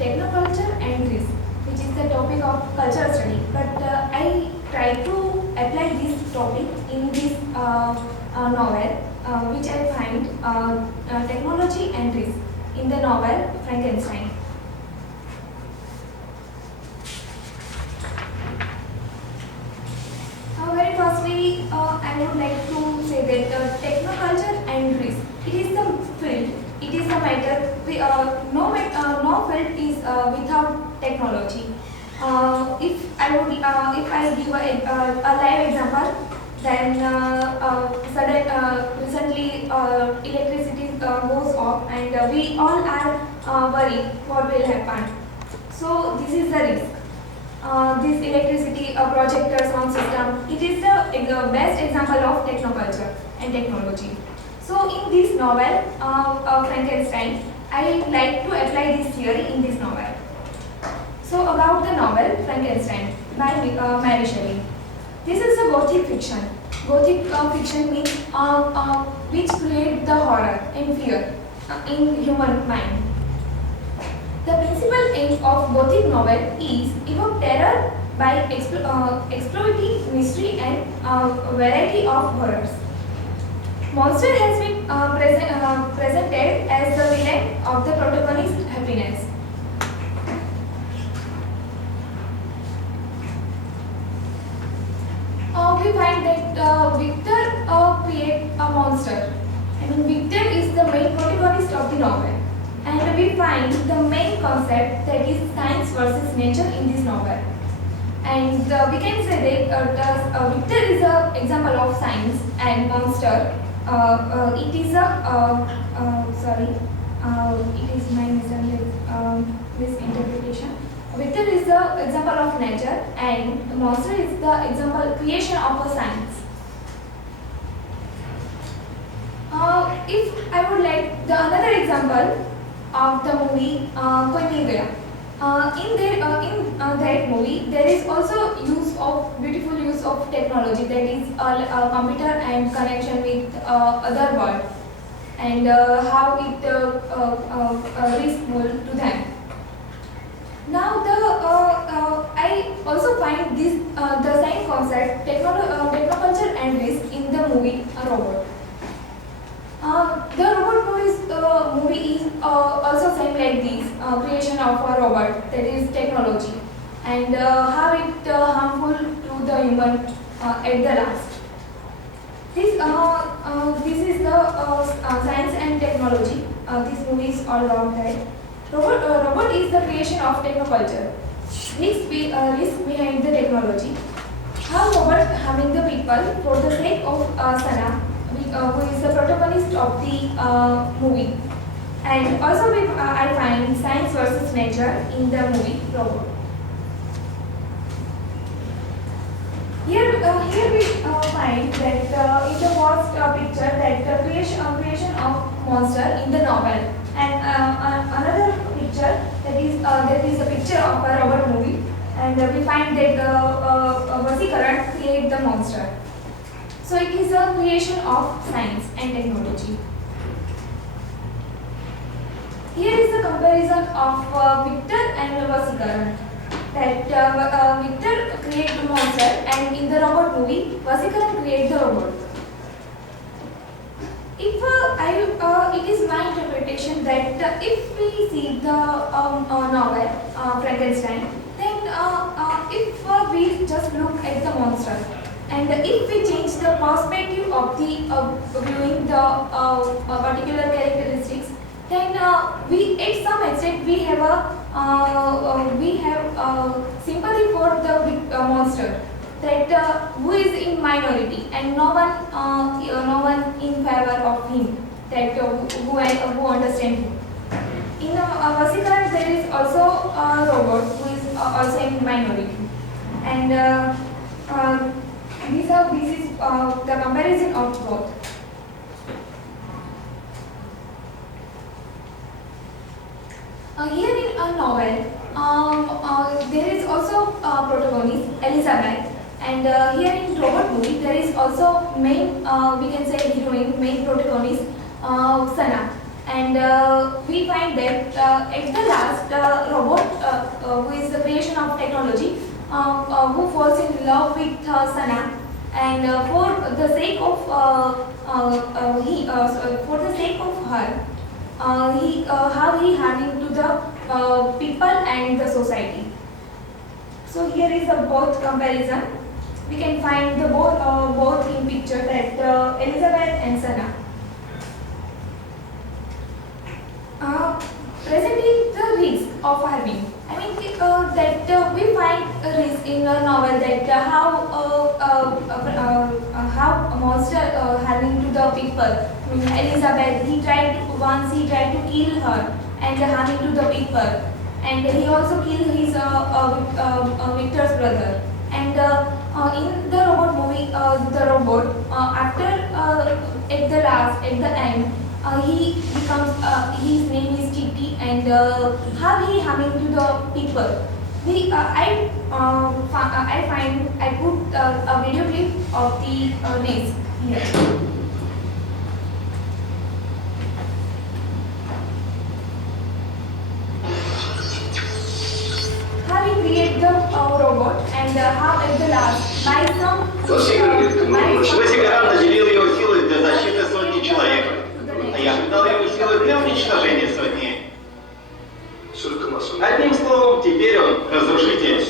technoculture and risk, which is the topic of cultural study. But I try to apply this topic in this novel, which I find technology and risk in the novel Frankenstein. Very firstly, I would like to say that technoculture and risk. It is the field. It is the matter. No field is without technology. If I give a live example, then recently electricity goes off, and we all are worried what will happen. So this is the risk. This electricity projector sound system, it is the best example of technoculture and technology. So in this novel, Frankenstein, I like to apply this theory in this novel. So about the novel Frankenstein by Mary Shelley. This is a Gothic fiction. Gothic fiction means which create the horror and fear in human mind. The principal aim of Gothic novel is evoke terror by exploiting mystery and variety of horrors. Monster has been presented as the villain of the protagonist's happiness. We find that Victor creates a monster. Victor is the main protagonist of the novel. And we find the main concept, that is science versus nature, in this novel. And we can say that Victor is an example of science, and monster. It is it is my misinterpretation. Victor is the example of nature, and monster is the example creation of a science. If I would like the another example of the movie Cornelia. In that movie, there is also beautiful use of technology, that is a computer and connection with other world, and how it risky to them. Now I also find this the same concept technoculture and risk in the movie Robot. The robot movie is also same like this creation of a robot, that is technology, and how it harmful to the human at the last. This is the science and technology. This movie is all about that. Robot is the creation of technoculture. Risk behind the technology. How robot harming the people for the sake of Sana, who is the protagonist of the movie. And also I find science versus nature in the movie Robot. Here we find that in the first picture that the creation of monster in the novel, and another picture that is a picture of a Robot movie, and we find that Vasikaran create the monster. So it is a creation of science and technology. Here is the comparison of Victor and Vasikaran. That Victor create the monster, and in the Robot movie, Vasikaran create the robot. It is my interpretation that if we see the novel Frankenstein, then if we just look at the monster, and if we change the perspective of the viewing the particular characteristics, then we at some extent we have sympathy for the monster, that who is in minority and no one in favor of him, that who understand him. In Vasikaran there is also a robot who is also in minority, and this is the comparison of both. Here in a novel, there is also a protagonist, Elizabeth, and here in Robot movie, there is also main, we can say heroine, main protagonist, Sana. And we find that at the last, robot, who is the creation of technology, who falls in love with Sana, and for the sake of for the sake of her, he how he harming to the people and the society. So here is a both comparison. We can find the both in picture, that Elizabeth and Sana. Presenting the risk of harming. I mean that we find a risk in a novel, that how a monster harming to the people. I mean, Elizabeth, he tried to kill her and harming to the people, and he also killed his Victor's brother. And in the robot movie, the robot, after at the last, at the end, he becomes, his name is Kitty, and how he harming to the people. I put a video clip of the race here. How we create the robot, and how at the last, by some Швейцарский наделил его силой для защиты сотни человек, а я придал ему силы для уничтожения сотни. Одним словом, теперь он разрушитель.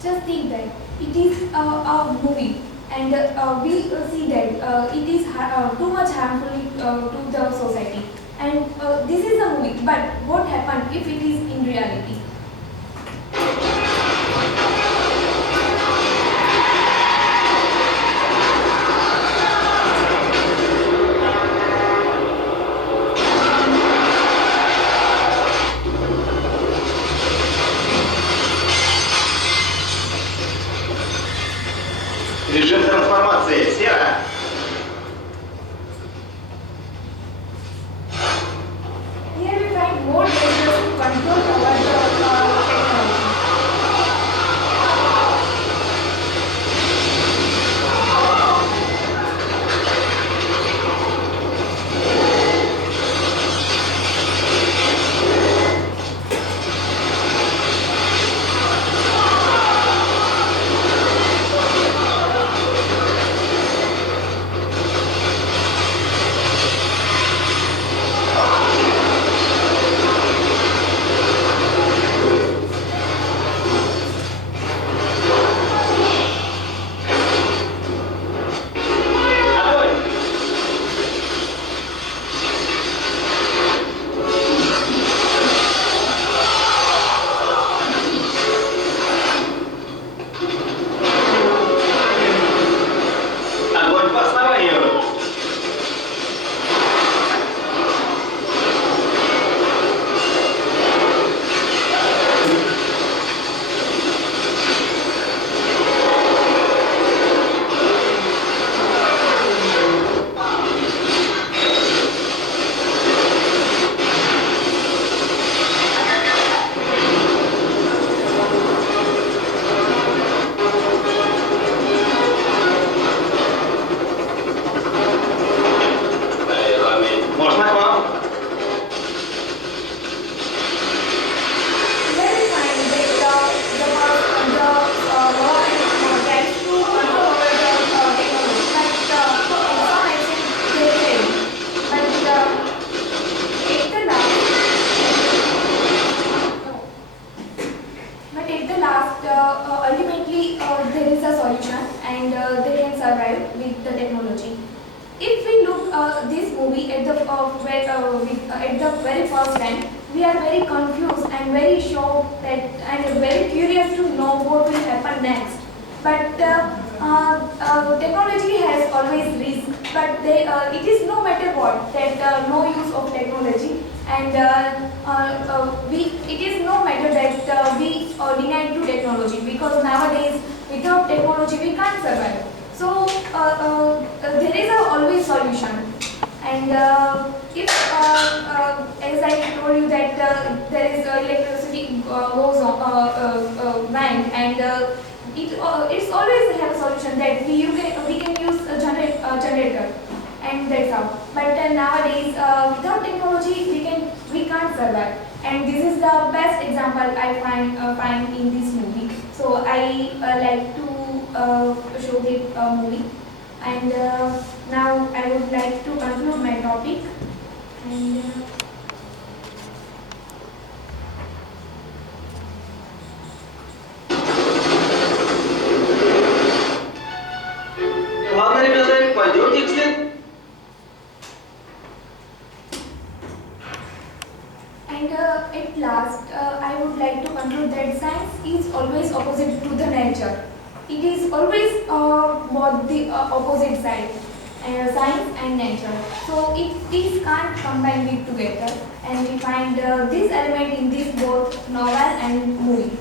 Just think that it is a movie, and we see that it is too much harmful to the society. And this is a movie, but what happened if it is in reality? Режим трансформации. Сера. Here we find more measures to control over the technology. Огонь по основанию. Можно к вам? Here we find that the law and tries to control over the technology, but information they fail. But at the last, ultimately there is a solution, and they can survive with the technology. If we look this movie at the at the very first time, we are very confused and very shocked that and very curious to know what will happen next. But technology has always risk, but it is no matter what that no use of technology, and it is no matter that we deny to technology, because nowadays without technology we can't survive. So there is always solution, and if as I told you that there is electricity goes on bank, and it's always have a solution that we can use a generator, and that's how. But nowadays without technology we can't survive, and this is the best example I find in this movie. So I like to show the movie, and now I would like to conclude my topic, and Владимир Петрович, пойдемте к стене. at last, I would like to conclude that science is always opposite to the nature. It is always both the opposite side, science and nature. So these can't combine it together, and we find this element in this both novel and movie.